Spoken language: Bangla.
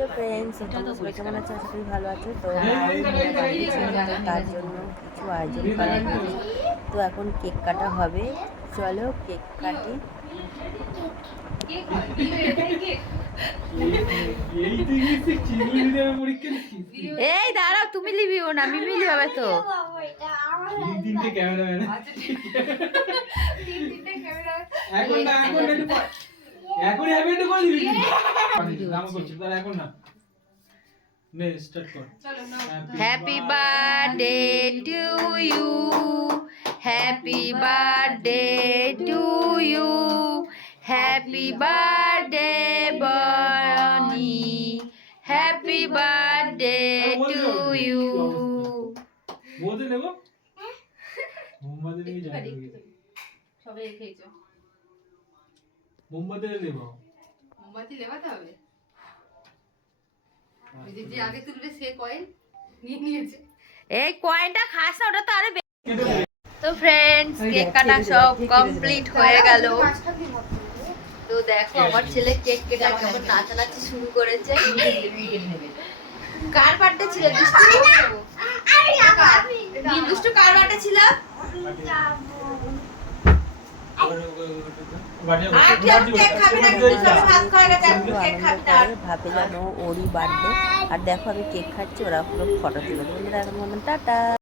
তো ফ্রেন্ডস তোমরা সবাই কেমন আছো আশা করি ভালো আছো তো তার জন্য কিছু আয়োজন করা হয়েছে তো এখন কেক কাটা হবে চলো কেক কাটি এই দাঁড়াও তুমি লিবিও না মিমি লিবাবে তো তিন আমি একটু করে দিবি? নাম করছি তাহলে এখন না। নে স্টার্ট কর। Happy birthday to you happy birthday to you happy birthday Bonny happy birthday to you বলতে নেব? মোমবাতি নিয়ে যাই। সবাই খেয়েছো। মোমবাতি নেব। মোমবাতি লেবাতে হবে ওই যে আগে তুলবে সে কয়েন নিয়ে নিয়েছে এই কয়েনটা খাস না ওটা তো আরে তো ফ্রেন্ডস কেক কাটা সব কমপ্লিট হয়ে গেল তো দেখো আমার ছেলে কেক কেটে কেমন নাচানাচি শুরু করেছে কার বার্থডে ছিল দুষ্টু দুষ্টু কার বার্থডে ছিল আর কেউ কেক খাবি না কিন্তু সবাই ভাত খাওয়া গেছে আর তুই কেক খাবি না আর। ভাবিলাম ওরই বার্থডে আর দেখো আমি কেক খাচ্ছি, ওরা পুরো ফটো তুলে বন্ধুরা এখন টাটা